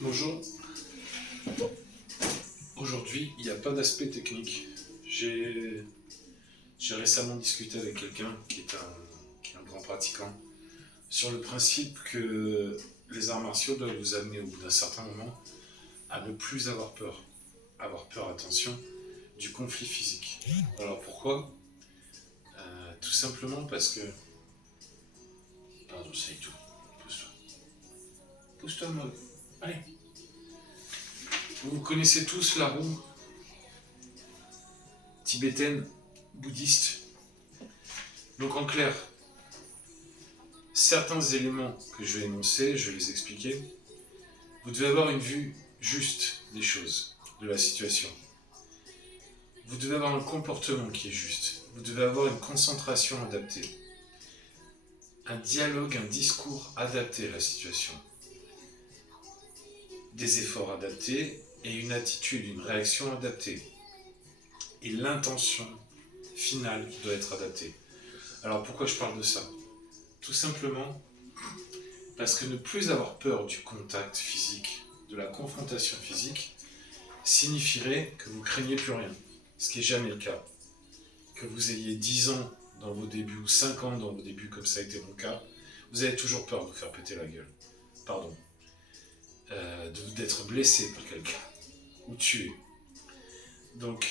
Bonjour, aujourd'hui il n'y a pas d'aspect technique. J'ai récemment discuté avec quelqu'un qui est un grand pratiquant sur le principe que les arts martiaux doivent vous amener au bout d'un certain moment à ne plus avoir peur. Avoir peur, attention, du conflit physique. Alors pourquoi Tout simplement parce que... Pardon, c'est tout. Pousse-toi. Pousse-toi, Maud. Allez. Vous connaissez tous la roue tibétaine, bouddhiste. Donc en clair, certains éléments que je vais énoncer, je vais les expliquer. Vous devez avoir une vue juste des choses, de la situation. Vous devez avoir un comportement qui est juste. Vous devez avoir une concentration adaptée. Un dialogue, un discours adapté à la situation. Des efforts adaptés et une attitude, une réaction adaptée. Et l'intention finale qui doit être adaptée. Alors pourquoi je parle de ça ? Tout simplement parce que ne plus avoir peur du contact physique, de la confrontation physique, signifierait que vous craignez plus rien, ce qui n'est jamais le cas. Que vous ayez 10 ans dans vos débuts ou 5 ans dans vos débuts, comme ça a été mon cas, vous avez toujours peur de vous faire péter la gueule. Pardon. D'être blessé par quelqu'un ou tué. Donc,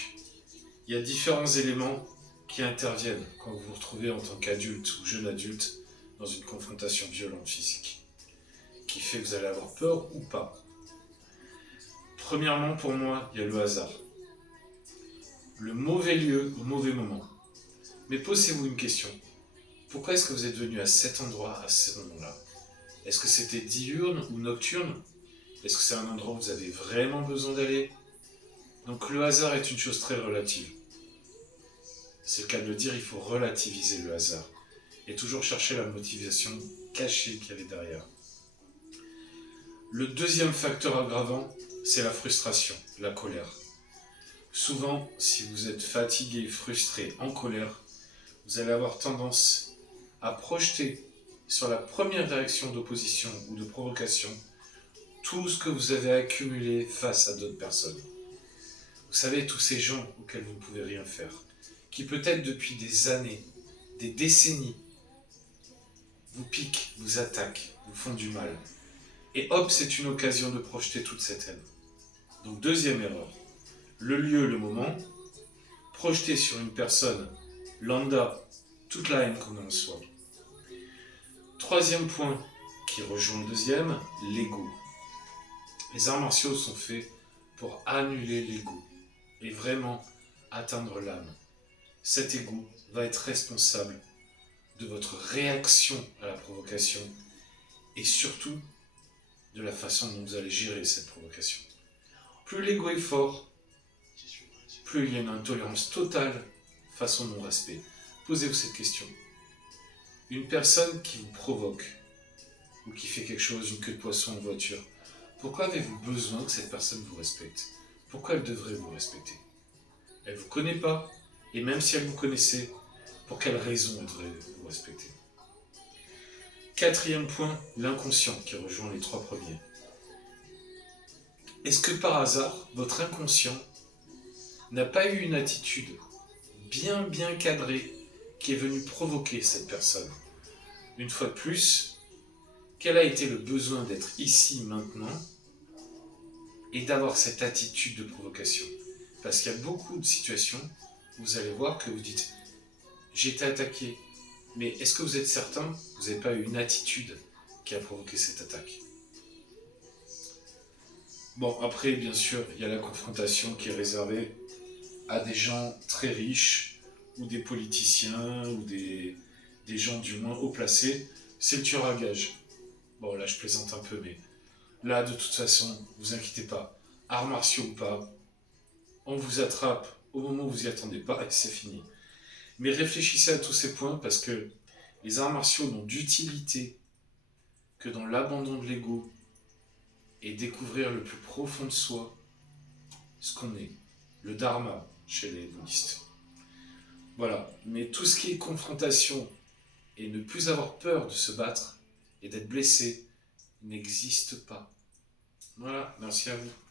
il y a différents éléments qui interviennent quand vous vous retrouvez en tant qu'adulte ou jeune adulte dans une confrontation violente physique, qui fait que vous allez avoir peur ou pas. Premièrement, pour moi, il y a le hasard. Le mauvais lieu au mauvais moment. Mais posez-vous une question. Pourquoi est-ce que vous êtes venu à cet endroit, à ce moment-là ? Est-ce que c'était diurne ou nocturne ? Est-ce que c'est un endroit où vous avez vraiment besoin d'aller ? Donc le hasard est une chose très relative. C'est le cas de le dire, il faut relativiser le hasard. Et toujours chercher la motivation cachée qu'il y avait derrière. Le deuxième facteur aggravant, c'est la frustration, la colère. Souvent, si vous êtes fatigué, frustré, en colère, vous allez avoir tendance à projeter sur la première réaction d'opposition ou de provocation tout ce que vous avez accumulé face à d'autres personnes. Vous savez, tous ces gens auxquels vous ne pouvez rien faire, qui peut-être depuis des années, des décennies, vous piquent, vous attaquent, vous font du mal. Et hop, c'est une occasion de projeter toute cette haine. Donc deuxième erreur, le lieu, le moment, projeter sur une personne lambda toute la haine qu'on a en soi. Troisième point, qui rejoint le deuxième, l'ego. Les arts martiaux sont faits pour annuler l'ego et vraiment atteindre l'âme. Cet ego va être responsable de votre réaction à la provocation et surtout de la façon dont vous allez gérer cette provocation. Plus l'ego est fort, plus il y a une intolérance totale face au non-respect. Posez-vous cette question. Une personne qui vous provoque ou qui fait quelque chose, une queue de poisson en voiture, pourquoi avez-vous besoin que cette personne vous respecte ? Pourquoi elle devrait vous respecter ? Elle ne vous connaît pas, et même si elle vous connaissait, pour quelle raison elle devrait vous respecter ? Quatrième point, l'inconscient qui rejoint les trois premiers. Est-ce que par hasard, votre inconscient n'a pas eu une attitude bien cadrée qui est venue provoquer cette personne ? Une fois de plus, quel a été le besoin d'être ici maintenant et d'avoir cette attitude de provocation ? Parce qu'il y a beaucoup de situations où vous allez voir que vous dites « j'ai été attaqué », mais est-ce que vous êtes certain que vous n'avez pas eu une attitude qui a provoqué cette attaque ? Bon, après, bien sûr, il y a la confrontation qui est réservée à des gens très riches, ou des politiciens, ou des gens du moins haut placés. C'est le tueur à gage. Bon, là, je plaisante un peu, mais là, de toute façon, vous inquiétez pas. Arts martiaux ou pas, on vous attrape au moment où vous n'y attendez pas et c'est fini. Mais réfléchissez à tous ces points parce que les arts martiaux n'ont d'utilité que dans l'abandon de l'ego et découvrir le plus profond de soi ce qu'on est, le dharma chez les bouddhistes. Voilà, mais tout ce qui est confrontation et ne plus avoir peur de se battre et d'être blessé n'existe pas. Voilà. Merci à vous.